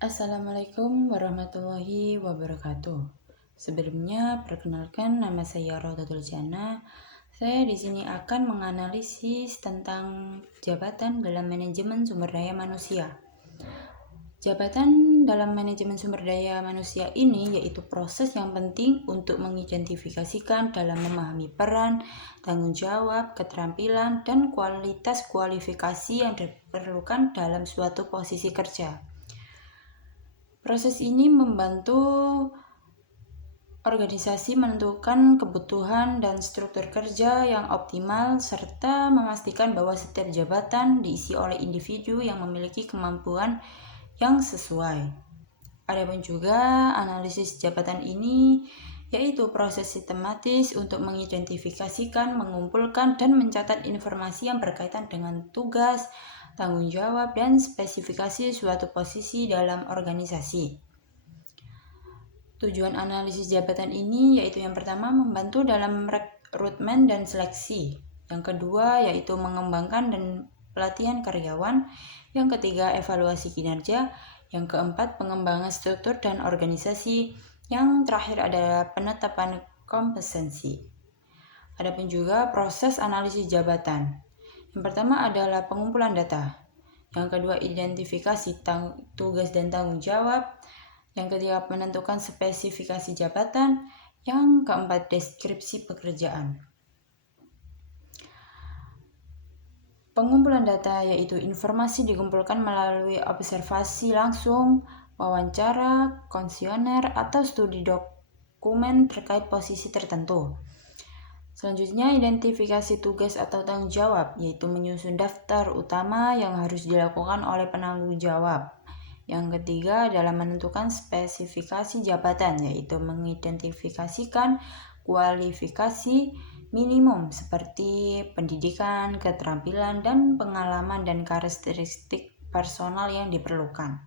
Assalamualaikum warahmatullahi wabarakatuh. Sebelumnya, perkenalkan nama saya Rodatul Jana. Saya di sini akan menganalisis tentang jabatan dalam manajemen sumber daya manusia. Jabatan dalam manajemen sumber daya manusia ini yaitu proses yang penting untuk mengidentifikasikan dalam memahami peran, tanggung jawab, keterampilan, dan kualitas kualifikasi yang diperlukan dalam suatu posisi kerja. Proses ini membantu organisasi menentukan kebutuhan dan struktur kerja yang optimal serta memastikan bahwa setiap jabatan diisi oleh individu yang memiliki kemampuan yang sesuai. Adapun juga analisis jabatan ini yaitu proses sistematis untuk mengidentifikasikan, mengumpulkan, dan mencatat informasi yang berkaitan dengan tugas, tanggung jawab, dan spesifikasi suatu posisi dalam organisasi. Tujuan analisis jabatan ini yaitu yang pertama membantu dalam rekrutmen dan seleksi. Yang kedua yaitu mengembangkan dan pelatihan karyawan. Yang ketiga evaluasi kinerja. Yang keempat pengembangan struktur dan organisasi. Yang terakhir adalah penetapan kompetensi. Adapun juga proses analisis jabatan. Yang pertama adalah pengumpulan data. Yang kedua identifikasi tugas dan tanggung jawab. Yang ketiga menentukan spesifikasi jabatan. Yang keempat deskripsi pekerjaan. Pengumpulan data yaitu informasi dikumpulkan melalui observasi langsung, wawancara, kuesioner, atau studi dokumen terkait posisi tertentu. Selanjutnya identifikasi tugas atau tanggung jawab yaitu menyusun daftar utama yang harus dilakukan oleh penanggung jawab. Yang ketiga adalah menentukan spesifikasi jabatan yaitu mengidentifikasikan kualifikasi minimum seperti pendidikan, keterampilan, dan pengalaman dan karakteristik personal yang diperlukan.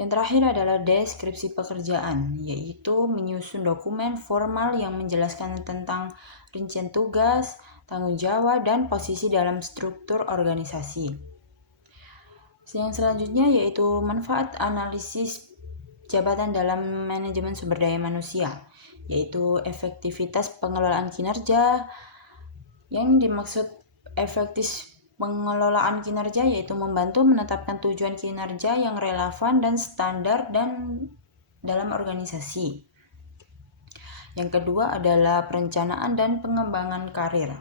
Yang terakhir adalah deskripsi pekerjaan, yaitu menyusun dokumen formal yang menjelaskan tentang rincian tugas, tanggung jawab, dan posisi dalam struktur organisasi. Yang selanjutnya yaitu manfaat analisis jabatan dalam manajemen sumber daya manusia, yaitu efektivitas pengelolaan kinerja. Yang dimaksud efektif pengelolaan kinerja yaitu membantu menetapkan tujuan kinerja yang relevan dan standar dan dalam organisasi. Yang kedua adalah perencanaan dan pengembangan karir.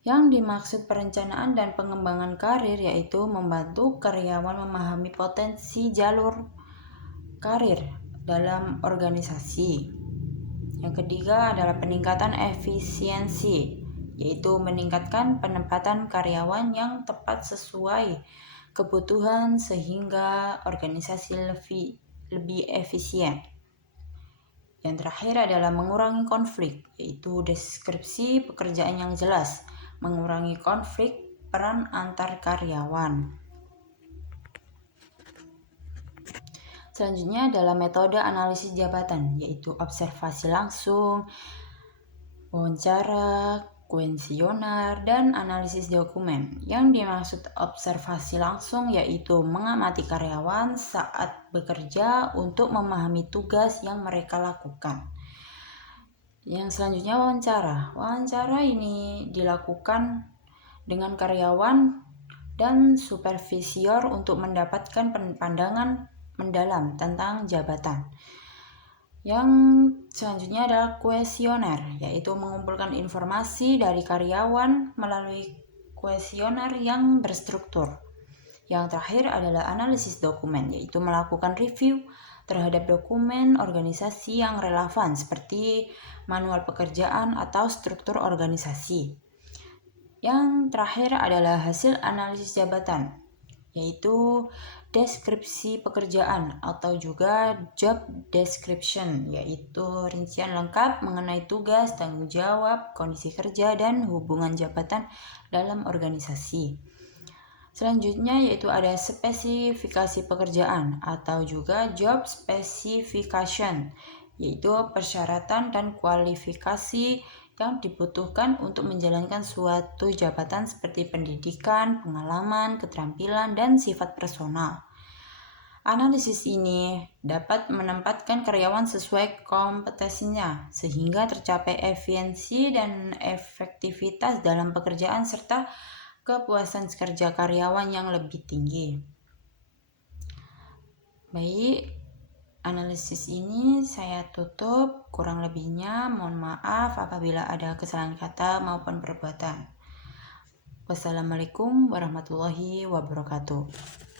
Yang dimaksud perencanaan dan pengembangan karir yaitu membantu karyawan memahami potensi jalur karir dalam organisasi. Yang ketiga adalah peningkatan efisiensi, yaitu meningkatkan penempatan karyawan yang tepat sesuai kebutuhan sehingga organisasi lebih efisien. Yang terakhir adalah mengurangi konflik, yaitu deskripsi pekerjaan yang jelas, mengurangi konflik peran antar karyawan. Selanjutnya adalah metode analisis jabatan, yaitu observasi langsung, wawancara, kuesioner, dan analisis dokumen. Yang dimaksud observasi langsung yaitu mengamati karyawan saat bekerja untuk memahami tugas yang mereka lakukan. Yang selanjutnya wawancara. Wawancara ini dilakukan dengan karyawan dan supervisor untuk mendapatkan pandangan mendalam tentang jabatan. Yang selanjutnya adalah kuesioner, yaitu mengumpulkan informasi dari karyawan melalui kuesioner yang berstruktur. Yang terakhir adalah analisis dokumen, yaitu melakukan review terhadap dokumen organisasi yang relevan seperti manual pekerjaan atau struktur organisasi. Yang terakhir adalah hasil analisis jabatan, yaitu deskripsi pekerjaan atau juga job description, yaitu rincian lengkap mengenai tugas, tanggung jawab, kondisi kerja, dan hubungan jabatan dalam organisasi. Selanjutnya yaitu ada spesifikasi pekerjaan atau juga job specification, yaitu persyaratan dan kualifikasi yang dibutuhkan untuk menjalankan suatu jabatan seperti pendidikan, pengalaman, keterampilan, dan sifat personal. Analisis ini dapat menempatkan karyawan sesuai kompetensinya sehingga tercapai efisiensi dan efektivitas dalam pekerjaan serta kepuasan kerja karyawan yang lebih tinggi. Baik, analisis ini saya tutup, kurang lebihnya mohon maaf apabila ada kesalahan kata maupun perbuatan. Wassalamualaikum warahmatullahi wabarakatuh.